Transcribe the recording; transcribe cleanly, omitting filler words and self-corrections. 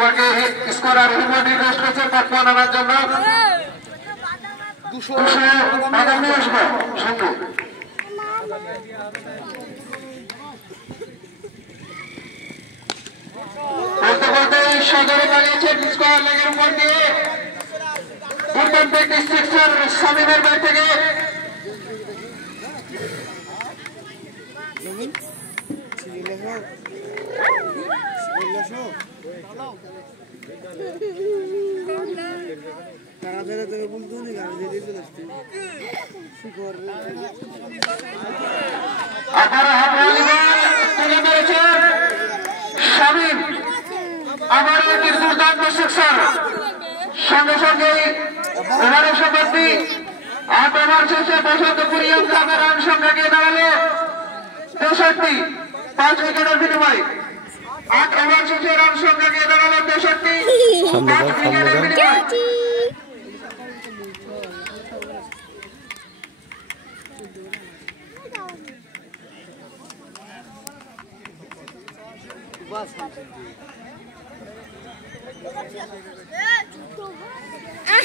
তোমাকে scorer report request করছে popcorn আনার জন্য 200 টাকা নিয়ে আসবো সঙ্গে বলতে বলতে সদরে দাঁড়িয়েছে স্কোয়ার লেগের উপর দিয়ে দুর্দান্ত একটি সিক্সার শামীমের ব্যাট থেকে শামীম আবার একটি দুর্দান্ত সিক্সার সঙ্গে সঙ্গে ওভারের সমাপ্তি 8 ওভার শেষে বসন্তপুর ইয়ং ক্লাবের রান সংখ্যা গিয়ে দাঁড়ালো 63 5 উইকেটের বিনিময়ে 8 ওভার শেষে রান সংখ্যা গিয়ে দাঁড়ালো 63 5 উইকেটের বিনিময়ে